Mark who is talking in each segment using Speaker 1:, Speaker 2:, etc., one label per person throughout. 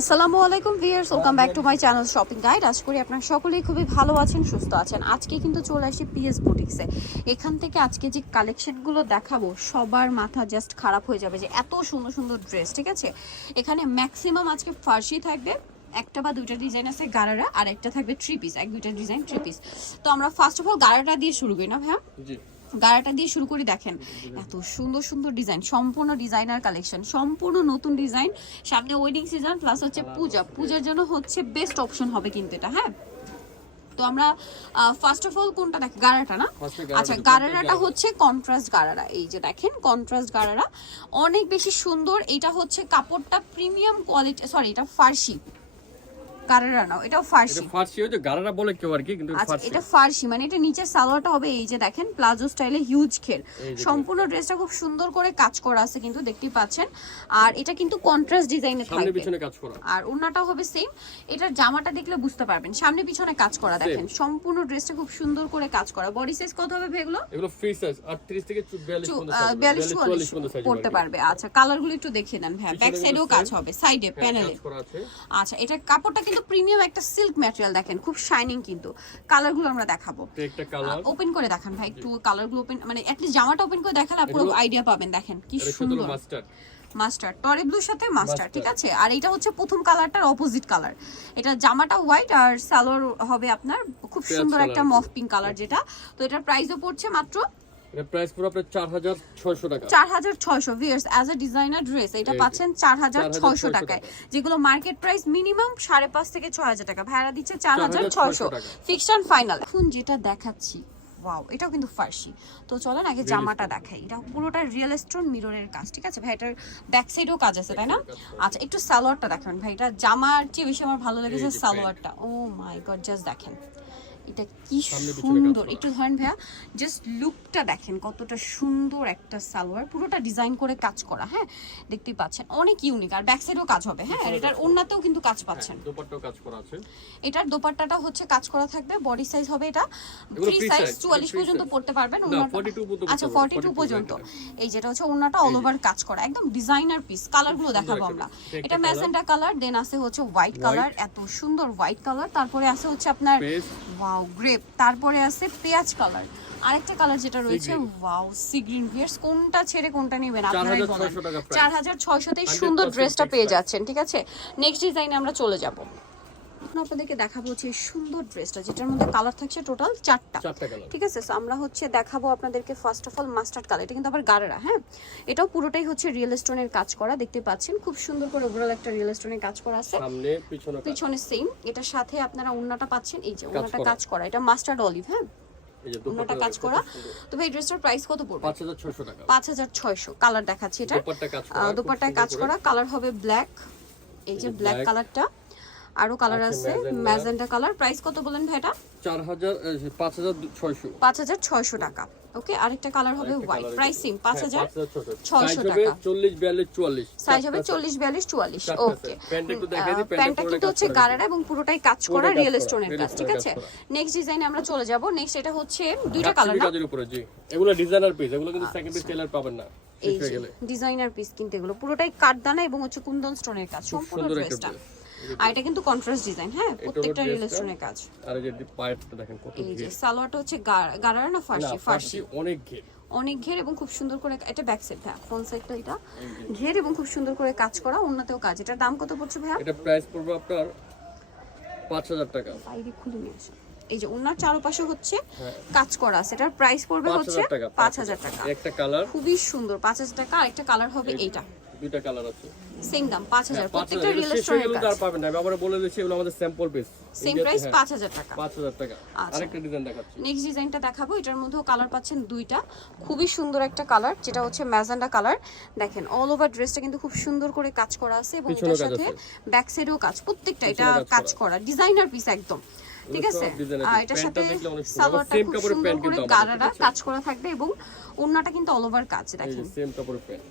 Speaker 1: আসসালামু আলাইকুম viewers welcome back to my channel shopping guide আশা করি আপনারা সকলেই খুবই ভালো আছেন, সুস্থ আছেন। আজকে কিন্তু চলে আসি পিএস বুটিক্সে এখান থেকে আজকে যে কালেকশনগুলো দেখাবো, সবার মাথা জাস্ট খারাপ হয়ে যাবে যে এত সুন্দর সুন্দর ড্রেস ঠিক আছে? এখানে ম্যাক্সিমাম আজকে ফার্সি থাকবে, একটা বা দুইটা ডিজাইন আছে গারারা, আর একটা থাকবে থ্রি পিস এক দুইটা ডিজাইন থ্রি পিস তো আমরা ফার্স্ট অফ অল গারাটা দিয়ে শুরু করি না ভাইয়া? গাড়াটা দিয়ে শুরু করি দেখেন। এত সুন্দর সুন্দর ডিজাইন সম্পূর্ণ ডিজাইনার কালেকশন সম্পূর্ণ নতুন ডিজাইন। সামনে ওয়েডিং সিজন প্লাস হচ্ছে পূজা। পূজার জন্য হচ্ছে বেস্ট অপশন হবে কিন্তু এটা হ্যাঁ? তো আমরা ফার্স্ট অফ অল কোনটা দেখি? গারাটা না? আচ্ছা
Speaker 2: গারারা।
Speaker 1: হচ্ছে কন্ট্রাস্ট গারারা এই যে দেখেন কন্ট্রাস্ট গারারা অনেক বেশি সুন্দর এটা হচ্ছে কাপড়টা প্রিমিয়াম কোয়ালিটি সরি এটা ফার্সি। গারারা নাও এটাও
Speaker 2: এটা
Speaker 1: ফার্সি
Speaker 2: ফার্সি হচ্ছে গারারা বলে কেউ আর কি কিন্তু
Speaker 1: আচ্ছা
Speaker 2: ফার্সি।
Speaker 1: এটা ফার্সি মানে এটা নিচের সালোয়ারটা হবে এই যে দেখেন প্লাজো স্টাইলে হিউজ
Speaker 2: যে
Speaker 1: সম্পূর্ণ ড্রেসটা খুব সুন্দর করে কাজ করা আছে কিন্তু দেখতেই পাচ্ছেন। আর এটা কিন্তু কন্ট্রাস্ট ডিজাইনে
Speaker 2: সামনে
Speaker 1: থাকবে।
Speaker 2: পিছনে কাজ করা।
Speaker 1: আর ওড়নাটাও হবে সেম এটার জামাটা দেখলে বুঝতে পারবেন সামনে পিছনে কাজ করা দেখেন। সম্পূর্ণ ড্রেসটা খুব সুন্দর করে কাজ করা। বডি সাইজ কত হবে ভেগুলো
Speaker 2: এগুলো? ফ্রি সাইজ 38 থেকে 42 পর্যন্ত size হবে।
Speaker 1: বিয়াল্লিশ
Speaker 2: 42 পর্যন্ত size
Speaker 1: পড়তে পারবে। আচ্ছা কালারগুলো একটু দেখিয়ে দেন ভাইয়া। ব্যাক সাইডেও কাজ হবে সাইডে
Speaker 2: হ্যাঁ,
Speaker 1: প্যানেলে আচ্ছা এটা কাপড়টা কিন্তু প্রিমিয়াম একটা সিল্ক ম্যাটেরিয়াল দেখেন খুব শাইনিং কিন্তু। কালারগুলো আমরা দেখাবো।
Speaker 2: একটা কালার
Speaker 1: ওপেন করে দেখান ভাই একটু কালারগুলো ওপেন মানে অ্যাটলিস্ট জামাটা ওপেন করে দেখালে পুরো আইডিয়া পাবেন দেখেন কি সুন্দর
Speaker 2: মাস্টার
Speaker 1: মাস্টার টরি ব্লুর সাথে মাস্টার ঠিক আছে? আর এটা হচ্ছে প্রথম কালারটার অপোজিট কালার এটা জামাটা হোয়াইট আর সালোয়ার হবে আপনার খুব সুন্দর একটা মফ পিঙ্ক কালার যেটা। তো এটার প্রাইসও পড়ছে মাত্র
Speaker 2: এটা প্রাইস পুরো আপনার 4600 টাকা।
Speaker 1: চার হাজার অ্যাজ এ ডিজাইনার ড্রেস এটা পাচ্ছেন চার হাজার ছয়শো
Speaker 2: 4,600
Speaker 1: টাকায়। যেগুলো মার্কেট প্রাইস মিনিমাম সাড়ে পাঁচ থেকে ছয় হাজার টাকা। ভাড়া দিচ্ছে চার হাজার ছয়শো।
Speaker 2: 4,600 টাকা।
Speaker 1: ফিকশন ফাইনাল এখন যেটা দেখাচ্ছি ওয়াও এটাও কিন্তু ফার্সি। তো চলেন আগে জামাটা দেখাই। এটা পুরোটা রিয়েল স্টোন মিররের কাজ ঠিক আছে? ভাই এটার ব্যাক সাইডেও কাজ আছে তাই না? আচ্ছা একটু সালোয়ারটা দেখেন। ভাই এটা জামার চেয়ে বেশি আমার ভালো লেগেছে সালোয়ারটা। ও মাই গড জাস্ট দেখেন। এটা কি সুন্দর। একটু ধরেন ভাইয়া জাস্ট লুকটা দেখেন কতটা সুন্দর একটা সালোয়ার পুরোটা ডিজাইন করে কাজ করা হ্যাঁ? দেখতেই পাচ্ছেন অনেক ইউনিক আর ব্যাক সাইডেও কাজ হবে হ্যাঁ? এটার ওন্নাতেও কিন্তু কাজ পাচ্ছেন।
Speaker 2: হ্যাঁ, দোপাট্টাও কাজ করা আছে।
Speaker 1: এটার দোপাট্টাটা হচ্ছে কাজ করা থাকবে বডি সাইজ হবে এটা। ফ্রি সাইজ
Speaker 2: size,
Speaker 1: চুয়াল্লিশ
Speaker 2: free
Speaker 1: পর্যন্ত পড়তে পারবেন
Speaker 2: না, 42 পর্যন্ত
Speaker 1: আচ্ছা ফর্টি টু
Speaker 2: 42
Speaker 1: পর্যন্ত। এই যেটা হচ্ছে ওন্নাটা অল ওভার কাজ করা একদম ডিজাইনার পিস কালারগুলো দেখাবো আমরা।
Speaker 2: এটা
Speaker 1: ম্যাজেন্টা কালার দেন আছে হচ্ছে হোয়াইট কালার এত সুন্দর হোয়াইট কালার তারপরে আছে হচ্ছে আপনার
Speaker 2: Paste।
Speaker 1: ওয়াও গ্রেপ তারপরে আছে পেঁয়াজ কালার আরেকটা কালার যেটা রয়েছে। ওয়াও সি গ্রিন ভিয়ার্স কোনটা ছেড়ে কোনটা নেবেন আপনারাই বলেন।
Speaker 2: 4,600 টাকা price।
Speaker 1: চার হাজার ছয়শোতেই
Speaker 2: 100%
Speaker 1: সুন্দর ড্রেসটা পেয়ে যাচ্ছেন ঠিক আছে? নেক্সট ডিজাইনে আমরা চলে যাব। এখন আপনাদেরকে দেখাবো হচ্ছে সুন্দর ড্রেসটা যেটার মধ্যে কালার থাকছে টোটাল চারটা। ঠিক আছে? আমরা হচ্ছে দেখাবো আপনাদেরকে first of all mustard colour এটা কিন্তু আবার গাড়েরা হ্যাঁ? এটাও পুরোটাই হচ্ছে রিয়েল স্টোনের কাজ করা দেখতে পাচ্ছেন? খুব সুন্দর করে ওভারঅল একটা রিয়েল স্টোনের কাজ করা আছে।
Speaker 2: সামনে পিছনে
Speaker 1: পিছনে সেম এটার সাথে আপনারা ওন্নাটা পাচ্ছেন এই যে ওন্নাটা। কাজ করা এটা মাস্টার্ড অলিভ হ্যাঁ?
Speaker 2: দোপাট্টা
Speaker 1: কাজ করা। তো ভাই ড্রেসটার প্রাইস কত পড়বে?
Speaker 2: 5600 টাকা।
Speaker 1: পাঁচ হাজার ছয়শো কালার দেখাচ্ছি এটা।
Speaker 2: দোপাট্টা কাজ। করা
Speaker 1: কালার হবে ব্ল্যাক এই যে ব্ল্যাক কালারটা আরও কালার
Speaker 2: আছে
Speaker 1: আছে ম্যাজেন্টা কালার প্রাইস কত বলেন ভাই এটা
Speaker 2: 4000 এ, 5600
Speaker 1: পাঁচ হাজার ছয়শো। টাকা। ওকে আরেকটা কালার হবে হোয়াইট প্রাইস সেম পাঁচ হাজার
Speaker 2: ছয়শো।
Speaker 1: ছয়শো
Speaker 2: হবে
Speaker 1: টাকা।
Speaker 2: চল্লিশ বিয়াল্লিশ চুয়াল্লিশ।
Speaker 1: সাইজ হবে চল্লিশ বিয়াল্লিশ চুয়াল্লিশ
Speaker 2: চারটা
Speaker 1: ওকে
Speaker 2: size। প্যান্টটা
Speaker 1: কিন্তু হচ্ছে গারারা এবং পুরোটাই কাজ করা রিয়েল স্টোনের কাজ ঠিক আছে? নেক্সট ডিজাইনে আমরা চলে যাব। নেক্সট এটা হচ্ছে দুইটা কালার না?
Speaker 2: কাজের উপরে জি। এগুলো ডিজাইনার পিস এগুলো কিন্তু সেকেন্ড পিস টেলার পাবেন না
Speaker 1: এই ডিজাইনার পিস কিন্তু এগুলো। পুরোটাই কাঠদানা এবং হচ্ছে কুন্দন স্টোনের কাজ সম্পূর্ণ ড্রেসটা। আর এটা কিন্তু কন্ট্রাস্ট ডিজাইন হ্যাঁ? প্রত্যেকটা রিয়েল স্টোনের কাজ।
Speaker 2: আর এই যে পায়েরটা দেখেন কত
Speaker 1: এই যে সালোয়ারটা হচ্ছে না ফার্সি? ফার্সি।
Speaker 2: অনেক ঘের।
Speaker 1: অনেক ঘের এবং খুব সুন্দর করে এটা ব্যাক সাইড হ্যাঁ ফ্রন্ট সাইডটা এটা। ঘের। এবং খুব সুন্দর করে কাজ করা অন্যতেও কাজ। এটার দাম কত পড়ছে ভাইয়া?
Speaker 2: এটা প্রাইস পড়বে আপনার পাঁচ হাজার টাকা।
Speaker 1: বাইরে খুলে নিয়ে আসো এই যে ওনার চারপাশে হচ্ছে
Speaker 2: হ্যাঁ।
Speaker 1: কাজ করা আছে এটার প্রাইস পড়বে হচ্ছে
Speaker 2: হাজার টাকা একটা কালার
Speaker 1: খুবই সুন্দর পাঁচ হাজার টাকা আরেকটা কালার হবে এইটা।
Speaker 2: দুইটা কালার আছে।
Speaker 1: সেম দাম পাঁচ হাজার।
Speaker 2: হ্যাঁ, পাঁচ
Speaker 1: প্রত্যেকটা রিয়েল স্টোনের কাজ।
Speaker 2: পাবেন না। আমি আবার বলে দিচ্ছি এগুলো আমাদের স্যাম্পল পিস
Speaker 1: সেম প্রাইস পাঁচ হাজার টাকা।
Speaker 2: পাঁচ হাজার টাকা। আরেকটা ডিজাইন দেখাচ্ছি।
Speaker 1: নেক্সট ডিজাইনটা দেখাবো এটার মধ্যেও কালার পাচ্ছেন দুইটা। খুবই সুন্দর একটা কালার যেটা হচ্ছে ম্যাজেন্ডা কালার দেখেন অল ওভার ড্রেসটা কিন্তু খুব সুন্দর করে কাজ করা আছে এবং
Speaker 2: পিছনেও
Speaker 1: এটার
Speaker 2: কাজ
Speaker 1: সাথে ব্যাক সাইডেও কাজ প্রত্যেকটা এটা
Speaker 2: কাজ
Speaker 1: করা ডিজাইনার পিস একদম। ঠিক আছে। এটার সাথে। সালোয়ারটা খুব সুন্দর করে? কাজ করা থাকবে এবং ওন্নাটা কিন্তু অল ওভার কাজ দেখেন।
Speaker 2: সেম কাপড়ের প্যান্ট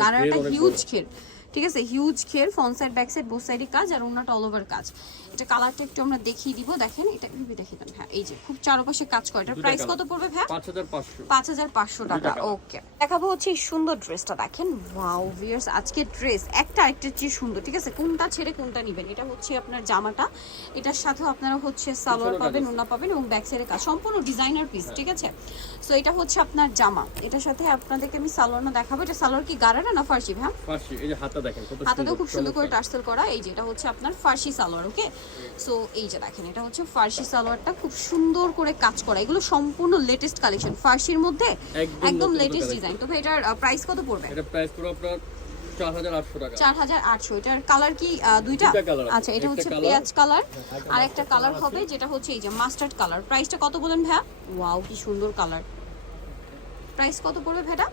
Speaker 1: গারাটা হিউজ ঘের। ঠিক আছে? হিউজ ঘের front side back side both সাইডে কাজ আর ওনাটা অল ওভার কাজ। এটা কালারটা একটু আমরা দেখিয়ে দিব দেখেন এটা এভাবে দেখিয়ে দেন। হ্যাঁ এই যে খুব চারপাশে কাজ করে। এটার প্রাইস কত পড়বে ভাই
Speaker 2: পাঁচ হাজার পাঁচশো।
Speaker 1: টাকা। ওকে দেখাবো হচ্ছে এই সুন্দর ড্রেসটা দেখেন। ওয়াও ভিয়ার্স আজকে ড্রেস একটা আরেকটার চেয়ে সুন্দর ঠিক আছে? কোনটা ছেড়ে কোনটা নেবেন? এটা হচ্ছে আপনার জামাটা এটার সাথেও আপনারা হচ্ছে সালোয়ার পাবেন ওনা পাবেন এবং ব্যাক সাইডে কাজ সম্পূর্ণ ডিজাইনার পিস ঠিক আছে? সো এটা হচ্ছে আপনার জামা। এটার সাথে আপনাদেরকে আমি সালোয়ার না দেখাবো এটা সালোয়ার কি গাড়া না ফার্সি ভাই
Speaker 2: পাঁচশো এই যে হাতটা দেখেন কত
Speaker 1: হাতাতেও খুব সুন্দর করে টার্সেল করা এই যে এটা হচ্ছে আপনার ফার্সি সালোয়ার ওকে? সো এই যে দেখেন এটা হচ্ছে ফার্সি সালোয়ারটা খুব সুন্দর করে কাজ করা। এগুলো সম্পূর্ণ লেটেস্ট কালেকশন ফার্সির মধ্যে
Speaker 2: একদম
Speaker 1: লেটেস্ট। ডিজাইন তবে এটার প্রাইস কত পড়বে?
Speaker 2: এটা প্রাইস পুরো আপনার টাকা।
Speaker 1: এটার কালার কি দুইটা। আচ্ছা এটা হচ্ছে পেঁয়াজ কালার আর একটা কালার হবে যেটা হচ্ছে এই যে মাস্টার্ড কালার প্রাইসটা কত বলেন ভাইয়া? ওয়াও কি সুন্দর কালার প্রাইস কত পড়বে
Speaker 2: চার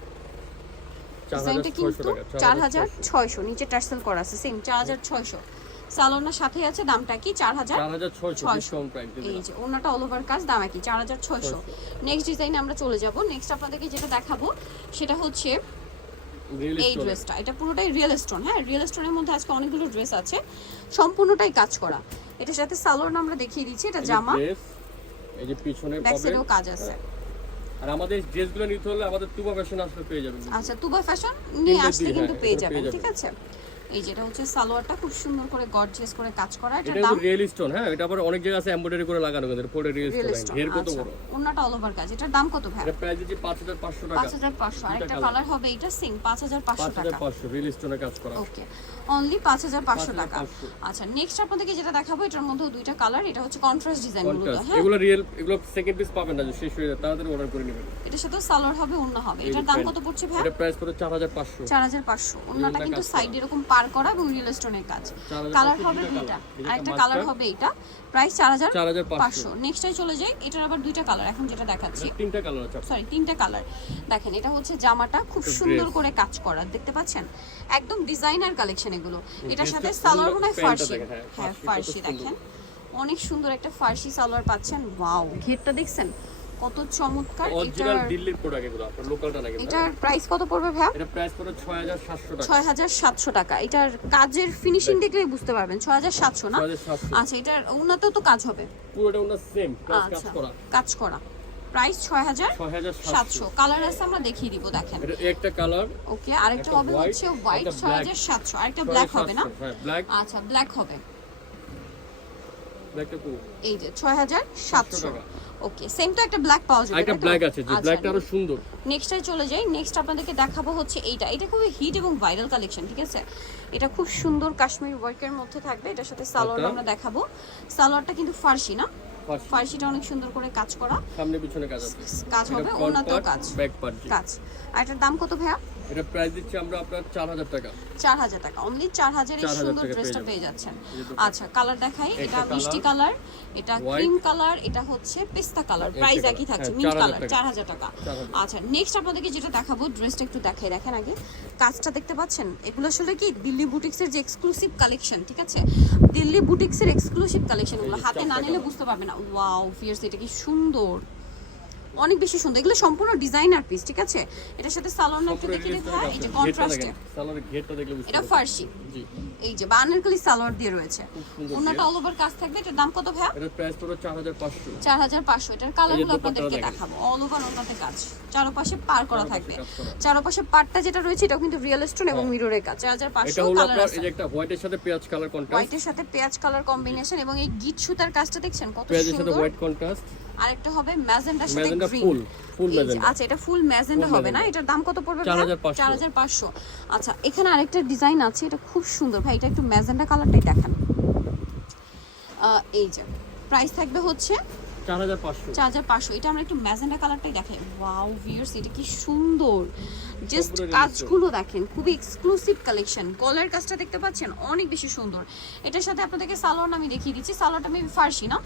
Speaker 1: ডিজাইনটা কিন্তু চার হাজার ছয়শো। নিচে টার্সেল করা আছে সেম চার হাজার ছয়শো। সালোনার সাথে আছে দামটা কি? চার হাজার
Speaker 2: ছয়শো
Speaker 1: এই যে ওনাটা অল ওভার কাজ দাম একই চার হাজার ছয়শো। নেক্সট ডিজাইনে আমরা চলে যাব। নেক্সট আপনাদেরকে যেটা দেখাবো সেটা হচ্ছে এই ড্রেসটা এটা পুরোটাই রিয়েল স্টোন হ্যাঁ? রিয়েল স্টোনের মধ্যে আজকে অনেকগুলো ড্রেস আছে। সম্পূর্ণটাই কাজ করা। এটার সাথে সালোয়ার আমরা দেখিয়ে দিচ্ছি এটা জামা।
Speaker 2: এই যে পিছনে
Speaker 1: ব্যাক সাইডেও কাজ আছে।
Speaker 2: আর আমাদের ড্রেসগুলো নিতে হলে আমাদের তুবা ফ্যাশন আসলে পেয়ে যাবেন।
Speaker 1: আচ্ছা তুবা ফ্যাশন নিয়ে আসলে কিন্তু
Speaker 2: হ্যাঁ,
Speaker 1: পেয়ে যাবেন ঠিক আছে? এই যেটা হচ্ছে সালোয়ারটা খুব সুন্দর করে গর্জিয়াস করে কাজ করা
Speaker 2: এটা
Speaker 1: দাম
Speaker 2: রিয়েল স্টোন হ্যাঁ এটা আবার অনেক জায়গায় আছে এমব্রয়ডারি করে লাগানো কিন্তু পরে রিয়েল স্টোন
Speaker 1: স্টোন
Speaker 2: হেয়ার কত
Speaker 1: আচ্ছা
Speaker 2: বড়?
Speaker 1: ওনাটা অল ওভার কাজ এটার দাম কত ভাই?
Speaker 2: এটা প্রাইস হাজার পাঁচশো টাকা।
Speaker 1: পাঁচ হাজার পাঁচশো আর একটা কালার হবে এটা সিং পাঁচ হাজার পাঁচশো
Speaker 2: পাঁচ হাজার
Speaker 1: টাকা।
Speaker 2: পাঁচশো রিয়েল স্টোনের কাজ করা।
Speaker 1: ওকে অনলি পাঁচ হাজার পাঁচশো টাকা। আচ্ছা নেক্সট আপনাদেরকে যেটা দেখাবো এটার মধ্যেও দুইটা কালার এটা হচ্ছে কন্ট্রাস্ট ডিজাইন
Speaker 2: কন্ট্রাস্ট
Speaker 1: হ্যাঁ?
Speaker 2: এগুলো রিয়েল এগুলো সেকেন্ড পিস পাবেন না শেষ হয়ে যায় তাড়াতাড়ি অর্ডার করে নেবেন।
Speaker 1: এটার সাথে সালোয়ার হবে অন্য হবে। এটার দাম কত পড়ছে ভাই?
Speaker 2: এটা প্রাইস পড়ে চার হাজার পাঁচশো।
Speaker 1: চার হাজার পাঁচশো। অন্যটা কিন্তু সাইড এরকম পার করা এবং রিয়েল স্টোনের কাজ। কালার হবে
Speaker 2: দুইটা
Speaker 1: দুইটা।
Speaker 2: colour। এই যে
Speaker 1: আর একটা
Speaker 2: একটা
Speaker 1: কালার হবে এটা। প্রাইস চার হাজার
Speaker 2: 4,500
Speaker 1: পাঁচশো। নেক্সটটাই চলে যাই এটার আবার দুইটা কালার এখন যেটা দেখাচ্ছি।
Speaker 2: তিনটা কালার আছে।
Speaker 1: সরি তিনটা কালার দেখেন এটা হচ্ছে জামাটা খুব সুন্দর করে কাজ করা দেখতে পাচ্ছেন? একদম ডিজাইনার কালেকশন এগুলো। এটার সাথে সালোয়ার মনে হয় ফার্সি।
Speaker 2: হ্যাঁ,
Speaker 1: হ্যাঁ
Speaker 2: ফার্সি।
Speaker 1: দেখেন। অনেক সুন্দর একটা ফার্সি সালোয়ার পাচ্ছেন ওয়াও। ঘেরটা দেখছেন? কত চমৎকার। এটার
Speaker 2: দিল্লির প্রোডাক্ট এগুলো আপনার লোকালটা কিন্তু
Speaker 1: এটার প্রাইস কত পড়বে ভাইয়া?
Speaker 2: এটা প্রাইস পড়ে ছয় হাজার সাতশো টাকা।
Speaker 1: ছয় হাজার সাতশো টাকা। এটার কাজের ফিনিশিং দেখলেই বুঝতে পারবেন ছয় হাজার সাতশো না? আচ্ছা এটার ওনাতেও তো কাজ হবে।
Speaker 2: পুরোটা ওনার সেম কাজ
Speaker 1: আচ্ছা
Speaker 2: করা।
Speaker 1: কাজ করা। প্রাইস ছয় হাজার
Speaker 2: ছয় হাজার
Speaker 1: সাতশো।
Speaker 2: সাতশো।
Speaker 1: কালার আছে আমরা দেখিয়ে দিব দেখেন।
Speaker 2: একটা কালার
Speaker 1: ওকে আরেকটা হবে হচ্ছে হোয়াইট
Speaker 2: একটা
Speaker 1: ছয়
Speaker 2: black।
Speaker 1: হাজার সাতশো। আরেকটা ব্ল্যাক হবে না?
Speaker 2: হ্যাঁ
Speaker 1: আচ্ছা ব্ল্যাক হবে। এই যে। ওকে সেম তো একটা ব্ল্যাক পাওয়া যাবে
Speaker 2: একটা ব্ল্যাক আছে যে ব্ল্যাকটা আরও সুন্দর।
Speaker 1: নেক্সটে চলে যাই। নেক্সট আপনাদেরকে দেখাবো হচ্ছে এইটা। এটা খুবই হিট এবং ভাইরাল কালেকশন ঠিক আছে? এটা খুব সুন্দর কাশ্মীর ওয়ার্কের মধ্যে থাকবে। এটার সাথে সালোয়ার
Speaker 2: আচ্ছা।
Speaker 1: আমরা দেখাবো। সালোয়ারটা কিন্তু ফার্সি না?
Speaker 2: ফার্স্ট
Speaker 1: অনেক সুন্দর করে কাজ করা।
Speaker 2: সামনে পিছনে কাজ আছে।
Speaker 1: কাজ হবে ওনাতেও কাজ।
Speaker 2: part জি।
Speaker 1: কাজ। আর এটার দাম কত ভাইয়া?
Speaker 2: এটা প্রাইস দিচ্ছি আমরা আপনার চার হাজার টাকা।
Speaker 1: চার হাজার টাকা। অনলি চার হাজার এই সুন্দর ড্রেসটা
Speaker 2: পেয়ে
Speaker 1: যাচ্ছেন। আচ্ছা কালার দেখাই। এটা মিষ্টি কালার এটা ক্রিম কালার এটা হচ্ছে পেস্তা কালার প্রাইস একই থাকছে
Speaker 2: হ্যাঁ,
Speaker 1: মিন্ট
Speaker 2: 4,000
Speaker 1: কালার
Speaker 2: টাকা।
Speaker 1: আচ্ছা নেক্সট আপনাদেরকে যেটা দেখাবো ড্রেসটা একটু দেখাই। দেখেন আগে কাজটা দেখতে পাচ্ছেন? এগুলো আসলে কি? দিল্লি বুটিক্সের যে এক্সক্লুসিভ কালেকশন ঠিক আছে? দিল্লি বুটিক্সের এক্সক্লুসিভ কালেকশন এগুলো
Speaker 2: এই যে
Speaker 1: হাতে না নিলে বুঝতে পারবেন ওয়াও ফিয়ার্স এটা কি সুন্দর। অনেক বেশি সুন্দর। এগুলো সম্পূর্ণ ডিজাইনার পিস ঠিক আছে? এটার সাথে সালোয়ার একটু
Speaker 2: সম্পূর্ণ
Speaker 1: দেখে
Speaker 2: রিলসটা
Speaker 1: দেখা এই যে কন্ট্রাস্টে
Speaker 2: দেখেন, সালোয়ারের ঘেরটা দেখলে বুঝতে
Speaker 1: এটা। ফার্সি।
Speaker 2: জি।
Speaker 1: এই যে বানারকলি সালোয়ার দিয়ে রয়েছে। ওনাটা অল ওভার কাজ থাকবে। এটার দাম কত ভাইয়া?
Speaker 2: এটার প্রাইস চার হাজার পাঁচশো।
Speaker 1: এটার কালারগুলো আপনাদেরকে দেখাবো। অল ওভার ওটাতে কাজ। চারপাশে পার করা থাকবে।
Speaker 2: কাজ।
Speaker 1: চারপাশে পাটটা যেটা রয়েছে এটাও কিন্তু রিয়েল স্টোন এবং মিররের কাজ।
Speaker 2: এটা
Speaker 1: পাঁচশো
Speaker 2: হলো
Speaker 1: কালার আছে।
Speaker 2: এই যে একটা হোয়াইটের সাথে পেঁয়াজ কালার কন্ট্রাস্ট
Speaker 1: হোয়াইটের সাথে পেঁয়াজ কালার কম্বিনেশন এবং এই গিট সুতার কাজটা দেখছেন? কত সুন্দর
Speaker 2: পেঁয়াজের সাথে হোয়াইট কন্ট্রাস্ট
Speaker 1: আরেকটা হবে ম্যাজেন্ডার সাথে গ্রিন। আচ্ছা এটা ফুল ম্যাজেন্ডা হবে না? এটার দাম কত পড়বে
Speaker 2: 4,500
Speaker 1: চার হাজার পাঁচশো। আচ্ছা এখানে আরেকটা ডিজাইন আছে এটা খুব সুন্দর। ভাই এটা একটু ম্যাজেন্ডা কালারটাই দেখান। এই যে প্রাইস থাকবে হচ্ছে
Speaker 2: চার হাজার পাঁচশো।
Speaker 1: চার হাজার পাঁচশো। এটা আমরা একটু ম্যাজেন্ডা কালারটাই দেখাই। ওয়াও ভিউয়ার্স এটা কি সুন্দর। জাস্ট কাজগুলো দেখেন খুবই এক্সক্লুসিভ কালেকশন কাজটা দেখতে পাচ্ছেন অনেক বেশি সুন্দর। এটার সাথে আপনাদেরকে সালোয়ার আমি দেখিয়ে দিচ্ছি। সালোয়ারটা মেবি ফার্সি না?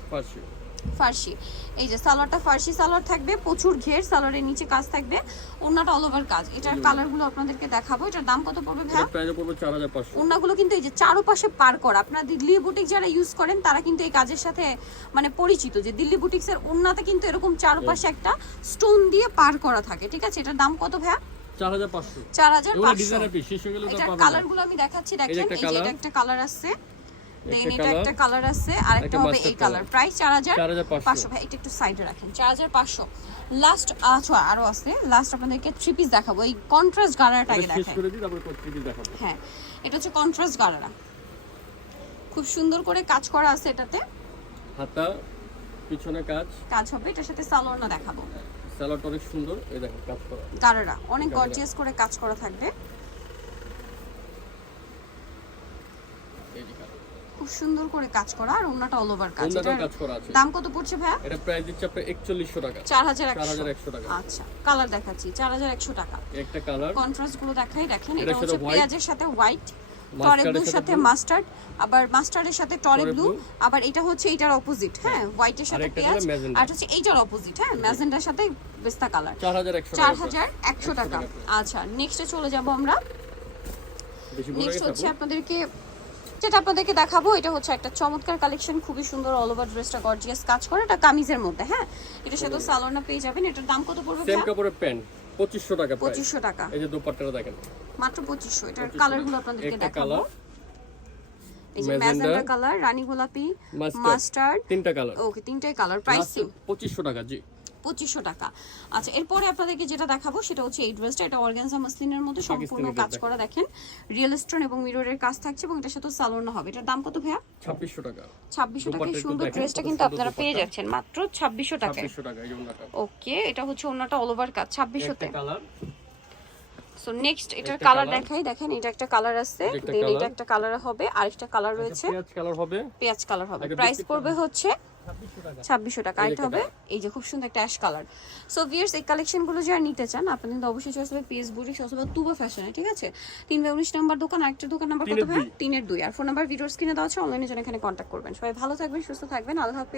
Speaker 1: ফার্সি। এই যে সালোয়ারটা ফার্সি সালোয়ার থাকবে প্রচুর ঘের সালোয়ারের নিচে কাজ থাকবে ওন্নাটা অল ওভার কাজ। এটার কালারগুলো আপনাদেরকে দেখাবো। এটার দাম কত পড়বে
Speaker 2: হাজার পাঁচশো।
Speaker 1: কিন্তু এই যে চারপাশে পার করা। আপনারা দিল্লি বুটিক যারা ইউজ করেন তারা কিন্তু এই কাজের সাথে মানে পরিচিত যে দিল্লি বুটিক্সের ওন্নাতে কিন্তু এরকম চারপাশে একটা স্টোন দিয়ে পার করা থাকে। ঠিক আছে? এটার দাম কত ভাইয়া?
Speaker 2: চার হাজার পাঁচশো।
Speaker 1: চার হাজার
Speaker 2: এগুলো
Speaker 1: পাঁচশো।
Speaker 2: ডিজাইনার পিস শেষ হয়ে গেলে তো
Speaker 1: এটার
Speaker 2: পাবেন
Speaker 1: কালারগুলো আমি দেখাচ্ছি দেখেন এই যে এটা একটা কালার আছে দেন এটা একটা কালার আছে আর একটা
Speaker 2: একটা
Speaker 1: হবে এই কালার প্রাইস চার হাজার
Speaker 2: চার হাজার পাঁচশো।
Speaker 1: পাঁচশো। ভাই এটা একটু সাইডে রাখেন। চার হাজার পাঁচশো। লাস্ট আচ্ছা আরও আছে। লাস্ট আপনাদেরকে থ্রি পিস দেখাবো। এই কন্ট্রাস্ট গারাটাকে
Speaker 2: এটা
Speaker 1: দেখাই
Speaker 2: করে দিই তারপর প্রত্যেকদিন দেখাবো।
Speaker 1: হ্যাঁ এটা হচ্ছে কন্ট্রাস্ট গারারা খুব সুন্দর করে কাজ করা আছে এটাতে।
Speaker 2: হাতা পিছনে কাজ।
Speaker 1: কাজ হবে। এটার সাথে সালোয়ারনা দেখাবো।
Speaker 2: স্যালাডটা অনেক সুন্দর। এই দেখেন কাজ করা।
Speaker 1: গারারা অনেক। গর্জিয়াস করে কাজ করা থাকবে
Speaker 2: এই যে কাজ
Speaker 1: খুব সুন্দর করে কাজ করা আর অন্যটা অল ওভার কাজ। এটার
Speaker 2: কাজ করা আছে।
Speaker 1: দাম কত পড়ছে ভাইয়া?
Speaker 2: এটা প্রাইস দিচ্ছে আপনার একচল্লিশশো টাকা।
Speaker 1: চার হাজার
Speaker 2: চার হাজার
Speaker 1: একশো
Speaker 2: একশো টাকা।
Speaker 1: আচ্ছা কালার দেখাচ্ছি চার হাজার একশো টাকা।
Speaker 2: এই একটা কালার
Speaker 1: কন্ট্রাস্টগুলো দেখাই দেখেন এটা হচ্ছে পেঁয়াজের সাথে হোয়াইট টরে ব্লুর
Speaker 2: সাথে
Speaker 1: মাস্টার্ড আবার মাস্টার্ডের সাথে টরে ব্লু আবার এটা হচ্ছে এইটার অপোজিট হ্যাঁ হোয়াইটের সাথে পেঁয়াজ আর হচ্ছে এইটার অপোজিট হ্যাঁ ম্যাজেন্ডার সাথে পেস্তা কালার
Speaker 2: চার হাজার একশো টাকা।
Speaker 1: হাজার একশো টাকা।
Speaker 2: টাকা।
Speaker 1: আচ্ছা নেক্সটে চলে যাব আমরা। নেক্সট হচ্ছে আপনাদেরকে যেটা আপনাদেরকে দেখাবো এটা হচ্ছে একটা চমৎকার কালেকশন খুবই সুন্দর অল ওভার ড্রেসটা গর্জিয়াস কাজ করে এটা কামিজের মধ্যে হ্যাঁ? এটার সাথে সালোয়ারটা পেয়ে যাবেন এটার দাম কত পড়বে
Speaker 2: সেম কাপড়ের প্যান্ট পঁচিশশো টাকা প্রাইস
Speaker 1: পঁচিশশো টাকা।
Speaker 2: এই যে দোপাট্টাটা দেখেন।
Speaker 1: মাত্র পঁচিশশো এটার
Speaker 2: 2500
Speaker 1: কালারগুলো আপনাদেরকে দেখাবো।
Speaker 2: কালার
Speaker 1: এই যে কালার রানী গোলাপি। মাস্টার্ড
Speaker 2: তিনটা কালার
Speaker 1: ওকে তিনটাই কালার প্রাইস
Speaker 2: পঁচিশশো টাকা জি।
Speaker 1: পঁচিশশো টাকা। আচ্ছা এরপরে আপনাদেরকে যেটা দেখাবো সেটা হচ্ছে এই ড্রেসটা। এটা অর্গানজা মাসলিনের মধ্যে সম্পূর্ণ কাজ করা দেখেন। রিয়েল স্টোন এবং মিররের কাজ থাকছে এবং এটার সাথে সালোয়ার হবে। এটার দাম কত ভাইয়া?
Speaker 2: ছাব্বিশশো টাকা।
Speaker 1: ছাব্বিশশো
Speaker 2: একটু
Speaker 1: সুন্দর ড্রেসটা কিন্তু আপনারা পেয়ে যাচ্ছেন। মাত্র ছাব্বিশশো
Speaker 2: টাকা
Speaker 1: ওকে এটা হচ্ছে অন্যটা অল ওভার কাজ ছাব্বিশশোতে।
Speaker 2: একটা
Speaker 1: সো নেক্সট এটার কালার দেখাই। দেখেন এটা একটা কালার আছে।
Speaker 2: এটা একটা
Speaker 1: দেন এটা
Speaker 2: colour।
Speaker 1: একটা কালার হবে। আরেকটা কালার রয়েছে।
Speaker 2: পেঁয়াজ কালার হবে।
Speaker 1: পেঁয়াজ কালার হবে। প্রাইস
Speaker 2: biscuit
Speaker 1: পড়বে হচ্ছে
Speaker 2: ছাব্বিশশো টাকা।
Speaker 1: এটা হবে এই যে খুব সুন্দর একটা অ্যাশ কালার সো ভিয়ার্স এই কালেকশনগুলো যারা নিতে চান আপনি কিন্তু অবশ্যই চলে আসবে পিএস বুটিক্স অথবা তুবা ফ্যাশনে ঠিক আছে? তিন বাই উনিশ নাম্বার দোকান আরেকটা দোকান নাম্বার কত
Speaker 2: তিনের
Speaker 1: ভাই?
Speaker 2: দুই।
Speaker 1: তিনের দুই। আর ফোন নাম্বার ভিডিওর স্ক্রিনে দেওয়া আছে অনলাইনে জন্য এখানে কন্ট্যাক্ট করবেন। সবাই ভালো থাকবেন সুস্থ থাকবেন। আল্লাহ হাফেজ।